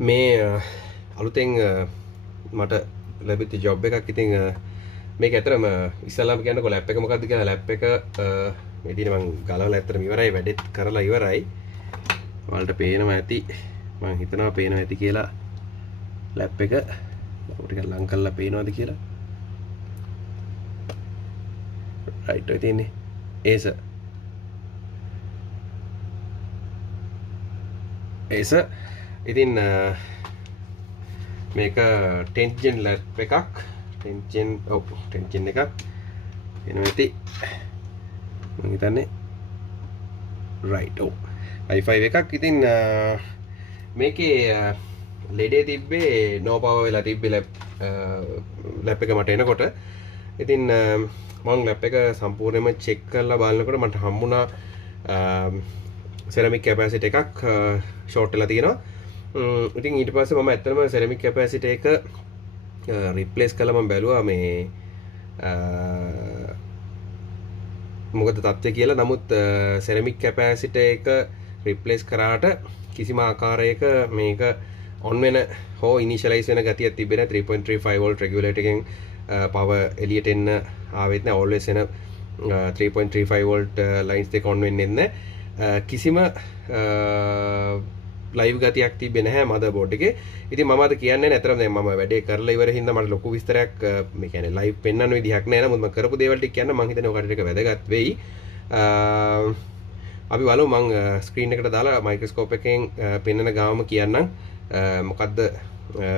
මේ අලුතෙන් මට ලැබිච්ච ජොබ් එකක්. ඉතින් මේක ඇත්තටම ඉස්සල්ලාම කියන්නකො ලැප් එක මොකක්ද කියලා. ලැප් එක මේ දිනේ මම ගලවලා ඇත්තටම ඉවරයි, වැඩෙත් කරලා ඉවරයි. ඔයාලට පේනවා ඇති, මම හිතනවා පේනවා ඇති කියලා ලැප් එක. ටිකක් ලං කරලා පේනවද කියලා. රයිට් ඔය තියෙන්නේ Acer. ඉතින් මේක 10 gen ලැප් එකක්. 10 gen එකක් එනවා ඇති මම හිතන්නේ. රයිට් i5 එකක්. ඉතින් මේකේ ලෙඩේ තිබ්බේ නෝ පවර් වෙලා තිබ්බේ ලැප් එක මට එනකොට. ඉතින් මම ලැප් එක සම්පූර්ණයෙන්ම චෙක් කරලා බලනකොට මට හම්බුණා සෙරමික් කැපැසිටර් එකක් ෂෝට් වෙලා තියෙනවා. ඉතින් ඊට පස්සේ මම ඇත්තටම සෙරමික් කැපැසිටර් එක රිප්ලේස් කළා. මම බැලුවා මේ මොකද තත්ත්වය කියලා. නමුත් සෙරමික් කැපැසිටර් එක රිප්ලේස් කරාට කිසිම ආකාරයක මේක ඔන් වෙන හෝ ඉනිෂියලයිස් වෙන ගතියක් තිබෙන්නේ නැහැ. 3.35 වෝල්ට් රෙගියුලේටර් එකෙන් පවර් එළියට එන්න ආවෙත් නැහැ. ඔල්වෙස් එන 3.35 වෝල්ට් ලයින්ස් දෙක ඔන් වෙන්නේ නැහැ. කිසිම ලයිව් ගතියක් තිබෙන්නේ නැහැ මදර්බෝඩ් එකේ. ඉතින් මම අද කියන්නේ නැතරම දැන් මම වැඩේ කරලා ඉවර හින්දා මට ලොකු විස්තරයක් මේ කියන්නේ ලයිව් පෙන්වන්න විදිහක් නැහැ. නමුත් මම කරපු දේවල් ටික කියන්න මම හිතන්නේ ඔකට ටික වැදගත් වෙයි. අපි බලමු මම ස්ක්‍රීන් එකට දාලා මයික්‍රොස්කෝප් එකෙන් පෙන්වන ගාම කියන්නම් මොකද්ද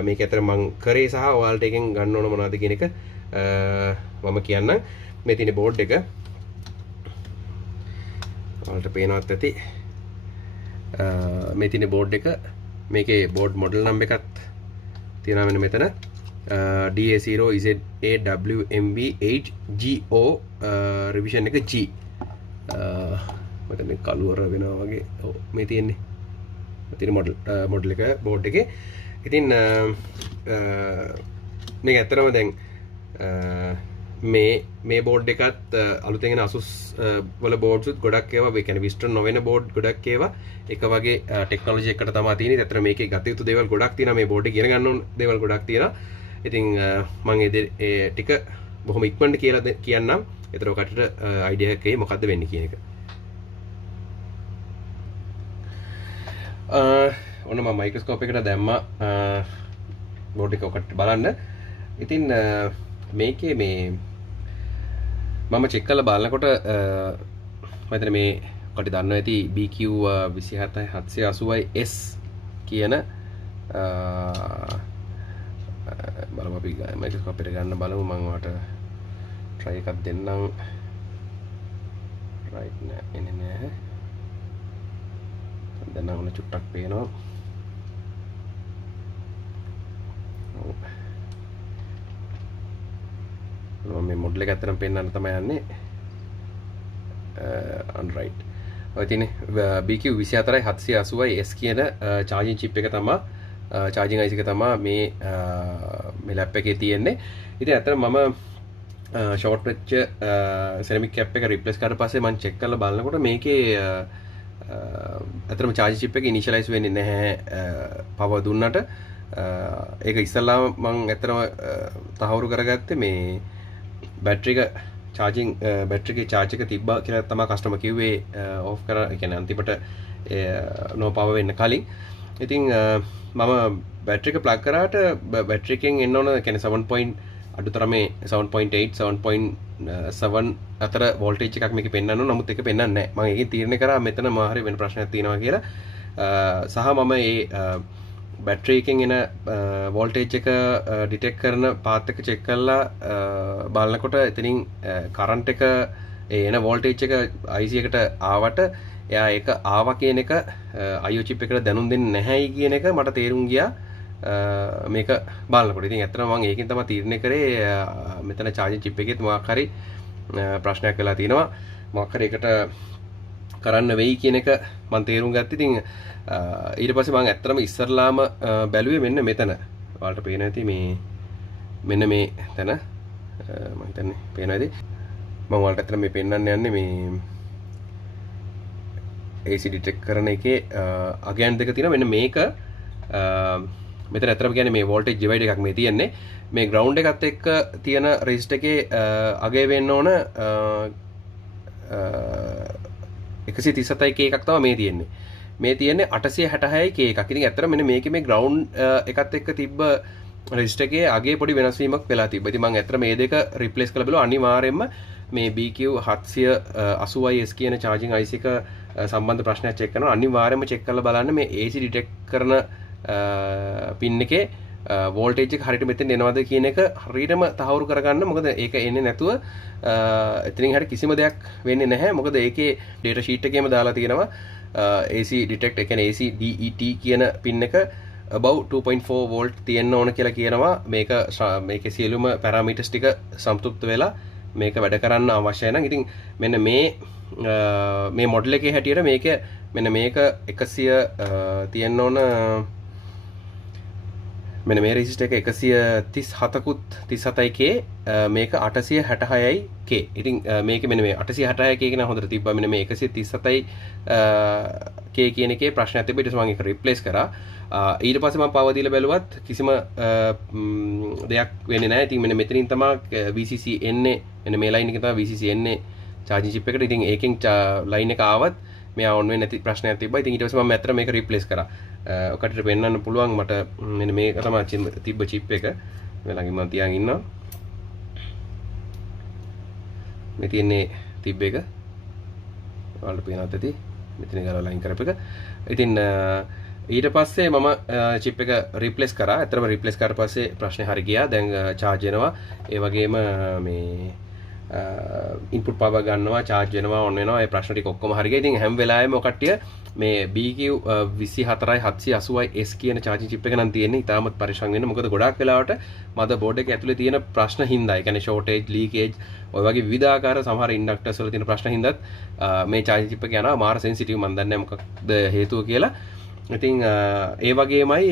මේක ඇතර මම කරේ සහ ඔයාලට එකෙන් ගන්න ඕන මොනවද කියන එක මම කියන්නම්. මේ තියෙන බෝඩ් එක ඔයාලට පේනවත් ඇති. මේ තියෙන බෝඩ් එක, මේකේ බෝඩ් මොඩල් නම්බර් එකත් තියෙනවා මෙන්න මෙතන. DA0ZAWMB8G0 රිවිෂන් එක G. මට මේ කළුවර වෙනවා වගේ. ඔව් මේ තියෙන්නේ. තියෙන මොඩල් එක බෝඩ් එකේ. ඉතින් මේක ඇත්තටම දැන් මේ බෝඩ් එකත් අලුතෙන් එන Asus වල බෝඩ්ස්ුත් ගොඩක් ඒවා ඒ කියන්නේ විස්ටර්න් නොවන බෝඩ් ගොඩක් ඒවා එක වගේ ටෙක්නොලොජි එකකට තමයි තියෙන්නේ. ඇත්තට මේකේ ගත යුතු දේවල් ගොඩක් තියෙනවා. මේ බෝඩ් එක ඉගෙන ගන්න ඕන දේවල් ගොඩක් තියෙනවා. ඉතින් මම ඒ ටික බොහොම ඉක්මනට කියලා කියන්නම්. ඒතර ඔකටට අයිඩියා එකක් එයි මොකද්ද වෙන්නේ කියන එක. ඔන්න මම මයික්‍රොස්කෝප් එකට දැම්මා බෝඩ් එක ඔකට බලන්න. ඉතින් මේකේ මේ මම චෙක් කරලා බලනකොට මම හිතන්නේ මේ ඔකට දන්නවා ඇති BQ24780C කියන බලමු අපි මයික්‍රොස්කෝප් එකට ගන්න බලමු. මම ඔයාලට try එකක් දෙන්නම්. right නෑ එන්නේ නෑ. දැන් නම් චුට්ටක් පේනවා. මේ මොඩල් එක ඇත්තටම පෙන්වන්න තමයි යන්නේ. on right. ඔය තියෙන්නේ BQ24780C කියන charging chip එක තමයි charging IC එක තමයි මේ ලැප් එකේ තියෙන්නේ. ඉතින් ඇත්තටම මම short වෙච්ච ceramic cap එක replace කරලා පස්සේ මම check කරලා බලනකොට මේකේ ඇත්තටම charging chip එක initialize වෙන්නේ නැහැ power දුන්නට. ඒක ඉස්සල්ලාම මම ඇත්තටම තහවුරු කරගත්තේ මේ බැටරි එක charging බැටරි එකේ charge එක තිබ්බා කියලා තමයි කස්ටමර් කිව්වේ off කරලා. ඒ කියන්නේ අන්තිමට no power වෙන්න කලින්. ඉතින් මම බැටරි එක plug කරාට බැටරි එකෙන් එන්න ඕන කියන්නේ 7. අඩුතරමේ 7.8 7.7 අතර වෝල්ටේජ් එකක් මේකේ පෙන්වන්න ඕන. නමුත් ඒක පෙන්වන්නේ නැහැ. මම ඒකේ තීරණය කරා මෙතන මාහරි වෙන ප්‍රශ්නයක් තියෙනවා කියලා. සහ මම මේ බැටරි එකෙන් එන වෝල්ටේජ් එක ඩිටෙක්ට් කරන පාත් එක චෙක් කරලා බලනකොට එතනින් කරන්ට් එක එන වෝල්ටේජ් එක IC එකට ආවට එයා ඒක ආවා කියන එක IO chip එකට දැනුම් දෙන්නේ නැහැයි කියන එක මට තේරුම් ගියා මේක බලනකොට. ඉතින් ඇත්තටම මම ඒකෙන් තමයි තීරණය කරේ මෙතන charging chip එකේ මොකක් හරි ප්‍රශ්නයක් වෙලා තියෙනවා. මොකක් හරි එකට කරන්න වෙයි කියන එක මම තේරුම් ගත්තා. ඉතින් ඊට පස්සේ මම ඇත්තටම ඉස්සරලාම බැලුවේ මෙන්න මෙතන. ඔයාලට පේන ඇති මේ මෙන්න මේ තැන මම හිතන්නේ පේන ඇති. මම ඔයාලට ඇත්තටම මේ පෙන්වන්න යන්නේ මේ AC detect කරන එකේ අගයන් දෙක තියෙනවා. මෙන්න මේක මෙතන අතරම කියන්නේ මේ voltage divider එකක් මේ තියෙන්නේ. මේ ground එකත් එක්ක තියෙන resistor එකේ අගය වෙන්න ඕන 137k එකක් තමයි මේ තියෙන්නේ. මේ තියෙන්නේ 866k එකක්. ඉතින් ඇත්තට මෙන්න මේකේ මේ ground එකත් එක්ක තිබ්බ resistor එකේ අගයේ පොඩි වෙනස් වීමක් වෙලා තිබ්බා. ඉතින් මම ඇත්තට මේ දෙක replace කරලා බලුවා. අනිවාර්යයෙන්ම මේ BQ780S කියන charging IC එක සම්බන්ධ ප්‍රශ්නයක් check කරනවා. අනිවාර්යයෙන්ම check කරලා බලන්න මේ AC detect කරන pin එකේ voltage එක හරියට මෙතෙන් එනවද කියන එක හරියටම තහවුරු කරගන්න. මොකද ඒක එන්නේ නැතුව එතනින් හරිය කිසිම දෙයක් වෙන්නේ නැහැ. මොකද ඒකේ data sheet එකේම දාලා තියෙනවා AC detect, ඒ කියන්නේ ACDET කියන pin එක above 2.4 volt තියෙන්න ඕන කියලා කියනවා. මේකේ සියලුම parameters ටික සම්තුෂ්ත වෙලා මේක වැඩ කරන්න අවශ්‍යයි නම් ඉතින් මෙන්න මේ මොඩල් එකේ හැටියට මේක 100 තියෙන්න ඕන. මෙන්න මේ resistor එක 137කුත් 37k මේක 866k. ඉතින් මේකේ මෙන්න මේ 866k කියන හොඳට තිබ්බා. මෙන්න මේ 137k කියන එකේ ප්‍රශ්නයක් තිබ්බා. ඊට පස්සේ මම ඒක රිප්ලේස් කරා. ඊට පස්සේ මම පවර් දීලා බැලුවත් කිසිම දෙයක් වෙන්නේ නැහැ. ඉතින් මෙන්න මෙතනින් තමයි VCC එන්නේ. මෙන්න මේ ලයින් එකේ තමයි VCC එන්නේ charging chip එකට. ඉතින් ඒකෙන් ලයින් එක ආවත් මෙයා on වෙන්නේ නැති ප්‍රශ්නයක් තිබ්බා. ඉතින් ඊට පස්සේ මම ඇත්තට මේක රිප්ලේස් කරා. ඔකට පෙන්නන්න පුළුවන් මට මෙන්න මේක තමයි තිබ්බ chip එක. මේ ළඟින් මම තියන් ඉන්නවා. මේ තියෙන්නේ තිබ්බ එක. ඔයාලට පේනවද ඇති? මෙතන ගාලා ලයින් කරපු එක. ඉතින් ඊට පස්සේ මම chip එක රිප්ලේස් කරා. ඇත්තටම රිප්ලේස් කරාට පස්සේ ප්‍රශ්නේ හරි ගියා. දැන් charge වෙනවා. ඒ වගේම මේ input power ගන්නවා, charge වෙනවා, on වෙනවා. ඒ ප්‍රශ්න ටික ඔක්කොම හරි ගියා. ඉතින් හැම වෙලාවෙම ඔකට්ටිය මේ BQ24780S කියන charging chip එක නම් තියෙන්නේ. ඉතාමත් පරිස්සම් වෙන්න. මොකද ගොඩාක් වෙලාවට motherboard එකේ ඇතුලේ තියෙන ප්‍රශ්න හින්දා, ඒ කියන්නේ shortage, leakage, ඔය වගේ විවිධාකාර සමහර inductors වල තියෙන ප්‍රශ්න හින්දාත් මේ charging chip එක යනවා මාර sensitive. මම දන්නේ නැහැ මොකක්ද හේතුව කියලා. ඉතින් ඒ වගේමයි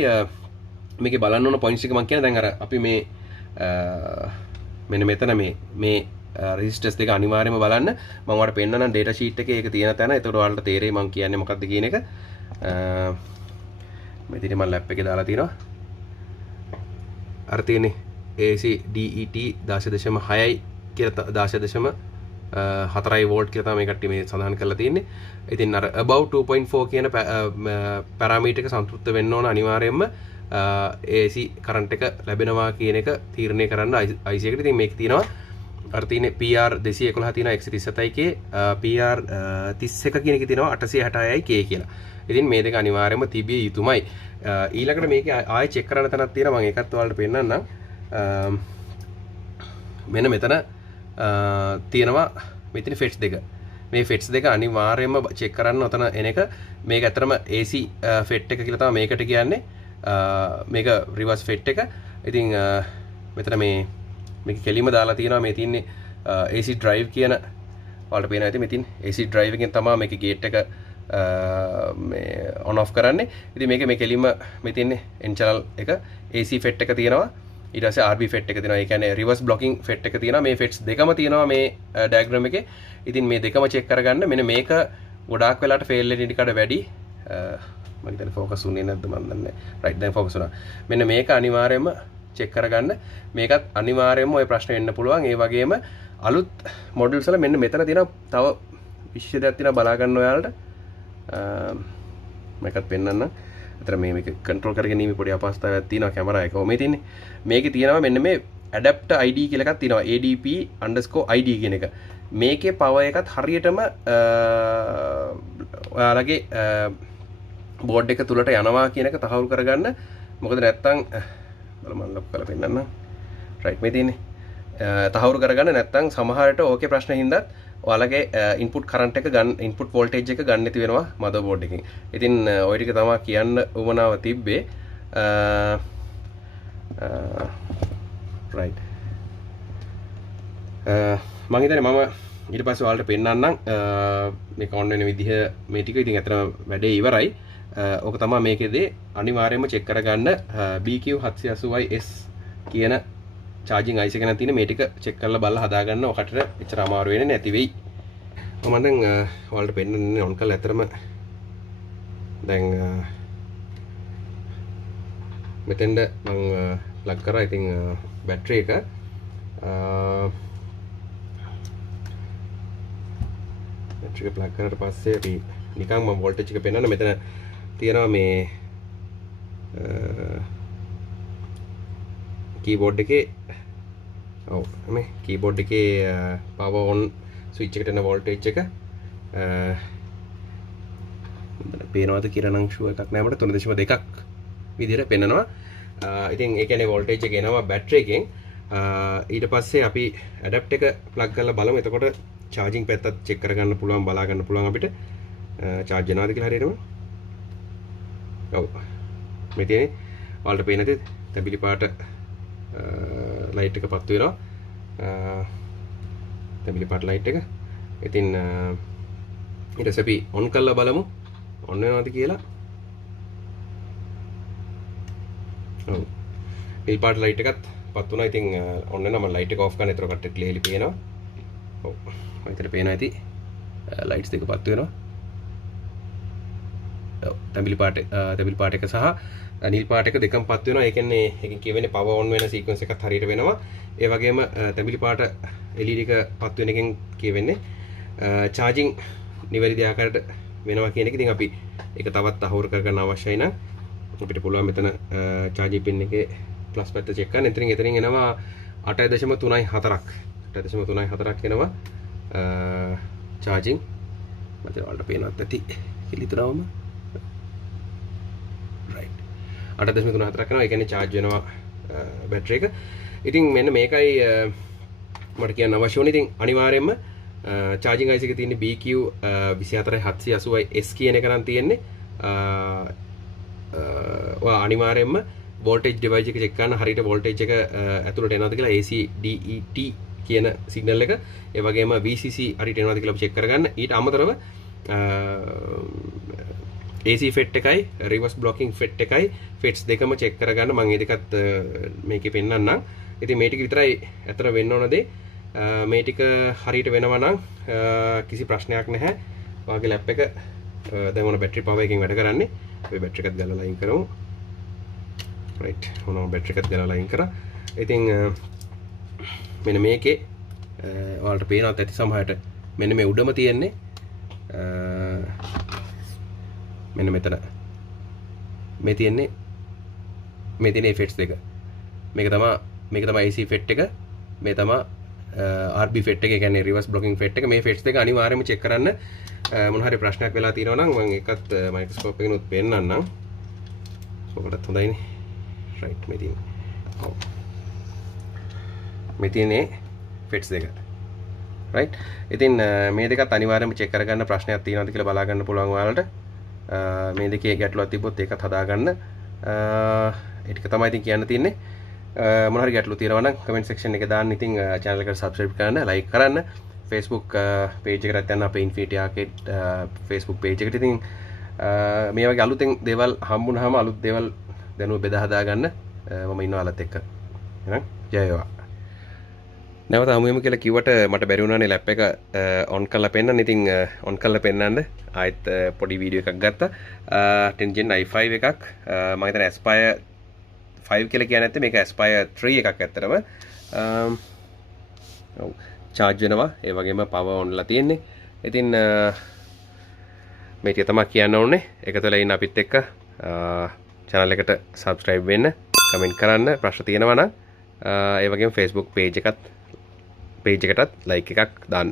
මේකේ බලන්න ඕන points එක මම කියන්නේ. දැන් අර අපි මේ මෙන්න මෙතන මේ resistors දෙක අනිවාර්යයෙන්ම බලන්න. මම ඔයාලට පෙන්නනම් data sheet එකේ ඒක තියෙන තැන. එතකොට ඔයාලට තේරෙයි මම කියන්නේ මොකක්ද කියන එක. මෙතන මම lap එකේ දාලා තියෙනවා. අර තියෙන්නේ ACDET 10.6යි කියලා 10.4 volt කියලා තමයි මේ කට්ටිය මේ සඳහන් කරලා තියෙන්නේ. ඉතින් අර above 2.4 කියන පැරාමීටර් එක සන්තුෂ්ත වෙන්න ඕන අනිවාර්යයෙන්ම AC current එක ලැබෙනවා කියන එක තීරණය කරන්න IC එකට. ඉතින් මේක තියෙනවා අර තියෙන්නේ PR 211 තියෙනවා 137k, PR 31 කියන එකේ තියෙනවා 866k කියලා. ඉතින් මේ දෙක අනිවාර්යයෙන්ම තිබිය යුතුමයි. ඊළඟට මේකේ ආයෙ චෙක් කරන්න තැනක් තියෙනවා. මම ඒකත් ඔයාලට පෙන්නන්නම්. මෙන්න මෙතන තියෙනවා මෙතන FETs දෙක. මේ FETs දෙක අනිවාර්යයෙන්ම චෙක් කරන්න ඔතන එන එක. මේක ඇත්තටම AC FET එක කියලා තමයි මේකට කියන්නේ. මේක reverse FET එක. ඉතින් මෙතන මේක කෙලිම දාලා තියෙනවා. මේ තියන්නේ AC drive කියන ඔයාලට පේනවා ඇති. මෙතින් AC drive එකෙන් තමයි මේකේ gate එක මේ on off කරන්නේ. ඉතින් මේක මේ කෙලිම මේ තියන්නේ N channel එක AC FET එක තියෙනවා. ඊට පස්සේ RB FET එක තියෙනවා. ඒ කියන්නේ reverse blocking FET එක තියෙනවා. මේ FETs දෙකම තියෙනවා මේ diagram එකේ. ඉතින් මේ දෙකම check කරගන්න. මෙන්න මේක ගොඩාක් වෙලාවට fail වෙන ඉඩ කඩ වැඩි. මම හිතන්නේ focus උනේ නැද්ද මන් දන්නේ නැහැ. right දැන් focus වුණා. මෙන්න මේක අනිවාර්යයෙන්ම check කරගන්න. මේකත් අනිවාර්යයෙන්ම ওই ප්‍රශ්න එන්න පුළුවන්. ඒ වගේම අලුත් models වල මෙන්න මෙතන තියෙන තව විශේෂ දෙයක් තියෙනවා බලා ගන්න ඔයාලට. මේකත් පෙන්නන්න. අතර මේක control කරගෙන ඉීමේ පොඩි අපහසුතාවයක් තියෙනවා කැමරා එක. ඔය මේ තියෙන්නේ. මේකේ තියෙනවා මෙන්න මේ adapter ID කියලා එකක් තියෙනවා. ADP_ID කියන එක. මේකේ power එකත් හරියටම ඔයාලගේ board එක තුලට යනවා කියන එක තහවුරු කරගන්න. මොකද නැත්තම් මම ලොක් කරලා පෙන්නන්න. right මේ තියෙන්නේ. තහවුරු කරගන්න නැත්තම් සමහරට ඕකේ ප්‍රශ්න හින්දාත් ඔයාලගේ input current එක ගන්න input voltage එක ගන්න නැති වෙනවා motherboard එකෙන්. ඉතින් ওই ටික තමයි කියන්න උවමනාව තිබ්බේ. right. මම හිතන්නේ මම ඊට පස්සේ ඔයාලට පෙන්නන්නම් මේක on වෙන විදිහ මේ ටික. ඉතින් අතන වැඩේ ඉවරයි. ඕක තමයි මේකේදී අනිවාර්යයෙන්ම check කරගන්න BQ780S කියන charging IC එක නම් තියෙන මේ ටික check කරලා බලලා හදාගන්න. ඔකට එච්චර අමාරු වෙන්නේ නැති වෙයි. මම දැන් ඔයාලට පෙන්නන්නේ on කරලා ඇතරම දැන් මෙතෙන්ද මම ප්ලග් කරා. ඉතින් බැටරි එක බැටරි එක ප්ලග් කරාට පස්සේ අපි නිකන් මම වෝල්ටේජ් එක පෙන්නන්න. මෙතන තියෙනවා මේ කීබෝඩ් එකේ මේ කීබෝඩ් එකේ power on switch එකට එන වෝල්ටේජ් එක පේනවාද කියලා නම් ෂුවර් එකක් නෑ මට 3.2ක් විදිහට පෙන්නනවා. ඉතින් ඒ කියන්නේ වෝල්ටේජ් එක එනවා බැටරි එකෙන්. ඊට පස්සේ අපි ඇඩැප්ට් එක ප්ලග් කරලා බලමු. එතකොට charging පැත්තත් check කරගන්න පුළුවන්, බලා ගන්න පුළුවන් අපිට charge වෙනවද කියලා හරියටම. ඔව්. මේ තියෙන්නේ ඔයාලට පේන දේ තැඹිලි පාට ලයිට් එක පත්තු වෙනවා. තැඹිලි පාට ලයිට් එක. ඉතින් ඊට පස්සේ අපි on කරලා බලමු. on වෙනවද කියලා. ඔව්. තැඹිලි පාට ලයිට් එකත් පත් වුණා. ඉතින් on වෙනවා. මම ලයිට් එක off කරන. ඒතර කට්ට ක්ලියර්ලි පේනවා. ඔව්. මම හිතට පේනවා ඇති. ලයිට්ස් දෙක පත් වෙනවා. ඔව්. තැඹිලි පාට එක සහ නිල් පාට එක දෙකම පත් වෙනවා. ඒ කියන්නේ එකකින් කියවෙන්නේ power on වෙන sequence එකත් හරියට වෙනවා. ඒ වගේම තැඹිලි පාට LED එක පත් වෙන එකෙන් කියවෙන්නේ charging නිවැරදි ආකාරයට වෙනවා කියන එක. ඉතින් අපි ඒක තවත් අහුරු කරගන්න අවශ්‍යයි නම් අපිට පුළුවන් මෙතන charging pin එකේ plus පැත්ත check කරන්න. එතනින් එනවා 8.34ක්. 8.34ක් එනවා charging. මට ඔයාලට පේනවත් ඇති කිලිතරවම. 8.34ක් කරනවා. ඒ කියන්නේ charge වෙනවා බැටරි එක. ඉතින් මෙන්න මේකයි මට කියන්න අවශ්‍ය වුණේ. ඉතින් අනිවාර්යයෙන්ම charging IC එකේ තියෙන BQ24780C කියන එක නම් තියෙන්නේ. ඔයා අනිවාර්යයෙන්ම voltage device එක check කරන්න හරියට voltage එක ඇතුළට එනවද කියලා ACDET කියන signal එක. ඒ වගේම VCC හරියට එනවද කියලා check කරගන්න. ඊට අමතරව ACFET එකයි reverse blocking FET එකයි FETs දෙකම check කරගන්න. මම මේ දෙකත් මේකේ පෙන්නන්නම්. ඉතින් මේ ටික විතරයි අතර වෙන්න ඕන දේ. මේ ටික හරියට වෙනවා නම් කිසි ප්‍රශ්නයක් නැහැ. ඔයාගේ ලැප් එක දැන් මොන බැටරි පවර් එකකින් වැඩ කරන්නේ. අපි බැටරි එකත් ගලලා අයින් කරමු. right. මොනවා බැටරි එකත් ගලලා අයින් කරා. ඉතින් මෙන්න මේකේ ඔයාලට පේනවත් ඇති සමහරට මෙන්න මේ උඩම තියෙන්නේ මෙන්න මෙතන මේ තියෙන්නේ FETs දෙක. මේක තමයි AC FET එක. මේ තමයි RB FET එක. ඒ කියන්නේ reverse blocking FET එක. මේ FETs දෙක අනිවාර්යයෙන්ම check කරන්න. මොන හරි ප්‍රශ්නයක් වෙලා තියෙනවා නම් මම ඒකත් මයික්‍රොස්කෝප් එකකින් උත් පෙන්නන්නම්. ඔකට හොඳයිනේ. right මේ තියෙන්නේ. ඔව්. මේ තියෙන්නේ FETs දෙක. right. ඉතින් මේ දෙකත් අනිවාර්යයෙන්ම check කරගන්න. ප්‍රශ්නයක් තියෙනවද කියලා බලා ගන්න පුළුවන් ඔයාලට. මේ දෙකේ ගැටලුවක් තිබ්බොත් ඒකත් හදාගන්න. ඒ ටික තමයි ඉතින් කියන්න තියෙන්නේ. මොන හරි ගැටලු තියෙනවා නම් comment section එකේ දාන්න. ඉතින් channel එකට subscribe කරන්න, like කරන්න. Facebook page එකකට යන්න අපේ Infinity Arcade Facebook page එකට. ඉතින් මේ වගේ අලුතෙන් දේවල් හම්බුනහම අලුත් දේවල් දැනුම බෙදා හදා ගන්න මම ඉන්නවා ඔයාලත් එක්ක. එහෙනම් ජය වේවා. නැවත හමුවෙමු කියලා කිව්වට මට බැරි වුණානේ ලැප් එක on කරලා පෙන්නන්න. ඉතින් on කරලා පෙන්නන්න ආයෙත් පොඩි වීඩියෝ එකක් ගත්තා. 10 Gen i5 එකක්. මම හිතන Aspire 5 කියලා කියන්නේ නැත්නම් මේක Aspire 3 එකක් ඇත්තටම. ඔව් charge වෙනවා. ඒ වගේම power on ලා තියෙන්නේ. ඉතින් මේක තමයි කියන්න ඕනේ. එකතල ඉන්න අපිත් එක්ක channel එකට subscribe වෙන්න, comment කරන්න, ප්‍රශ්න තියෙනවා නම් ඒ වගේම Facebook page එකටත් like එකක් දාන්න.